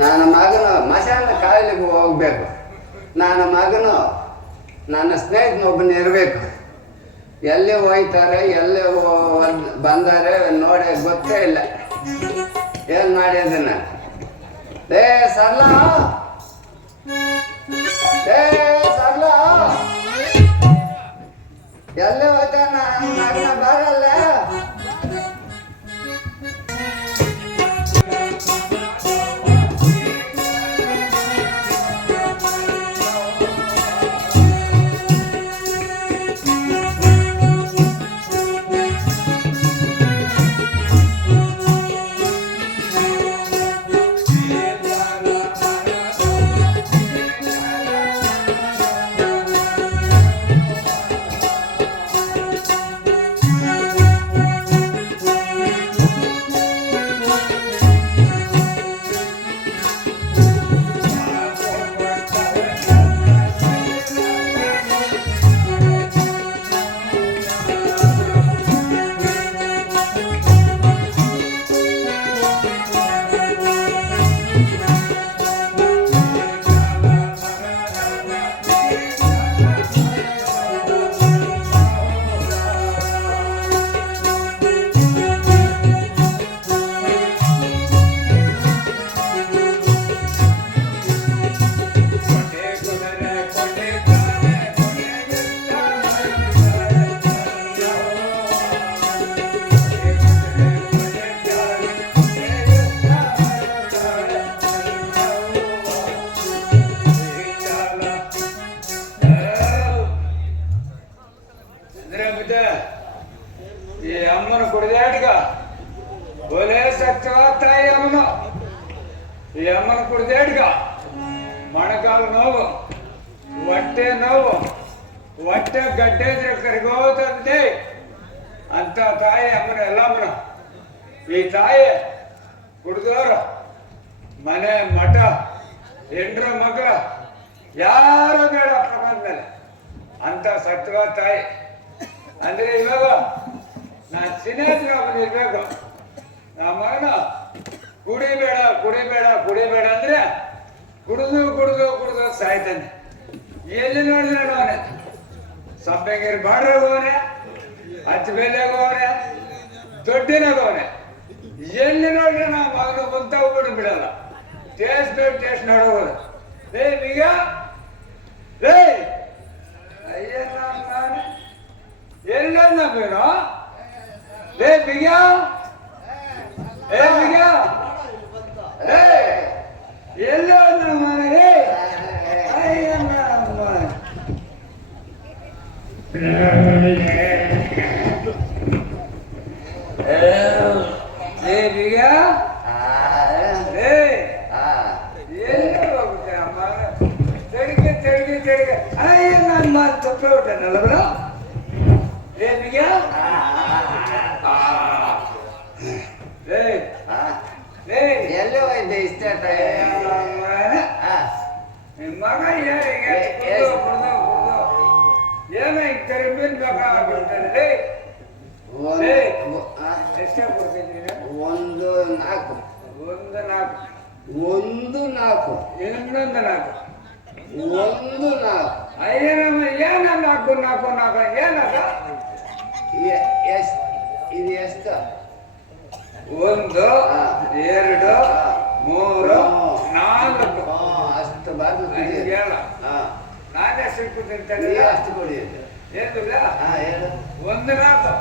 ನನ್ನ ಮಗನು ಮಸಾಲ ಕಾಯಿಲೆಗೆ ಹೋಗ್ಬೇಕು. ನನ್ನ ಮಗನು ನನ್ನ ಸ್ನೇಹಿತನೊಬ್ಬನ ಇರಬೇಕು. ಎಲ್ಲಿ ಹೋಯ್ತಾರೆ, ಎಲ್ಲಿ ಬಂದಾರೆ ನೋಡಿ ಗೊತ್ತೇ ಇಲ್ಲ. ಏನು ಮಾಡಿದನ? ಏ ಸರ್ಲಾ, ಏ ಸರ್ಲಾ, ಎಲ್ಲಿ ಹೋಯ್ತಾನ ನನ್ನ ಮಗನ? ಬರಲ್ಲ. ಈ ಅಮ್ಮನ ಕುಡಿದಾಡ್ಗ ಒಲೆ ಸತ್ವ ತಾಯಿ ಅಮ್ಮನ. ಈ ಅಮ್ಮನ ಕುಡಿದಾಡ್ಗ ಮೊಣಕಾಲು ನೋವು, ಹೊಟ್ಟೆ ನೋವು, ಹೊಟ್ಟೆ ಗಡ್ಡೆ ಇದ್ರೆ ಕರಿಗೋತಂತೆ ಅಂತ ತಾಯಿ ಅಮ್ಮನ ಎಲ್ಲಮ್ಮನ. ಈ ತಾಯಿ ಕುಡಿದವರು ಮನೆ ಮಠ ಹೆಂಡ್ರ ಮಕ್ಕಳ ಯಾರು ಬೇಡ ಪ್ರಪಂಚ ಮೇಲೆ ಅಂತ ಸತ್ವ ತಾಯಿ. ಅಂದ್ರೆ ಇವಾಗ ನಾನು ಸ್ನೇಹಿತರ ಇರ್ಬೇಕು. ನಮ್ಮ ಮಗನ ಕುಡಿಬೇಡ ಕುಡಿಬೇಡ ಕುಡಿಬೇಡ ಅಂದ್ರೆ ಕುಡಿದು ಕುಡಿದು ಕುಡಿದು ಸಾಯ್ತಾನೆ. ಎಲ್ಲಿ ನೋಡಿದ್ರೆ ಅವನೇ ಸಂಪಂಗಿರಿ ಬಾಡ್ರಾಗವನೆ, ಹಚ್ಚ ಬೇಲೆಗೋವನೆ, ದೊಡ್ಡಿನಾಗವನೆ. ಎಲ್ಲಿ ನೋಡಿದ್ರೆ ನಾವು ಮಗನ ಬಂತ ಹೋಗ್ಬಿಡು ಬಿಡಲ್ಲ. ಟೇಸ್ಟ್ ಟೇಸ್ಟ್ ನೋಡೋದು. ಏ ಬೀಗ, ಏ ಅಯ್ಯ ನಾನು ಎಲ್ಲ ಬೇಡ. ಏ ಬೀಗ, ಏ ಬೀಗ, ಏ ಎಲ್ಲ ಮನೆ ಅಯ್ಯ ಏ ಬೀಗ, ಎಲ್ಲ ಹೋಗುತ್ತೆ ಅಮ್ಮ. ತೆರಿಗೆ ತೆರಿಗೆ ತೆರಿಗೆ ಅಯ್ಯ ನನ್ನ ಮಾತು ತಪ್ಪೇ ಬಿಟ್ಟನಲ್ಲ ಬಿಡ. ಏ ಬೀಗ, ಎಲ್ಲೋ ಹೋಯ್ದೆ ಇಷ್ಟ ಮಗ ಏನ ಕರಿಮೀನ್ ಬೇಕಾಗ್ಬಿಡ್ತಾನೆ. ಎಷ್ಟ ಕೊಡ್ತಿದ್ದೀನಿ? ಒಂದು ನಾಲ್ಕು. ಒಂದು ನಾಲ್ಕು. ಒಂದು ನಾಲ್ಕು. ಇನ್ನೊಂದು ನಾಲ್ಕು. ಒಂದು ನಾಲ್ಕು. ಅಯ್ಯನಮ್ಮ ಏನ ನಾಲ್ಕು ನಾಲ್ಕು ನಾಲ್ಕು ಏನದ? ಇದು ಎಷ್ಟು? ಒಂದು, ಎರಡು, ಮೂರು, ನಾಲ್ಕು. ಅಷ್ಟು ಬಾರ್ದು ಹೇಳ. ನಾನೇ ಸಿಕ್ಕು ತಿಂತೇನೆ. ಅಷ್ಟು ಕೊಡಿ. ಏನಿಲ್ಲ. ಹೇಳು. ಒಂದು ನಾಲ್ಕು,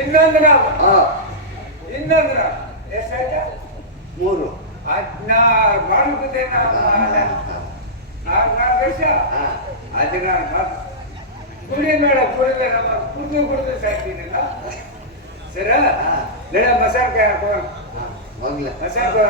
ಇನ್ನೊಂದು ನಾಲ್ಕು, ಇನ್ನೊಂದು ನಾಲ್ಕು. ಎಷ್ಟಾಯ್ತ? 3. 16 ಮಾಡ್ಬಿಟ್ಟಿದ್ದೆ ನಾನು. 4 ವರ್ಷ 16 ಕುಡಿಬೇಡ ಕುಡಿಬೇಡ ಕುಡಿದು ಕುಡಿದು ಸಾಕ್ತೀನಿಲ್ಲ. ಸರ ಬೇಡ ಮಸಾಲೆ ಕಾಯಿ ಹಾಕೋ. ಮಸಾಲೆ ಕಾಯಿ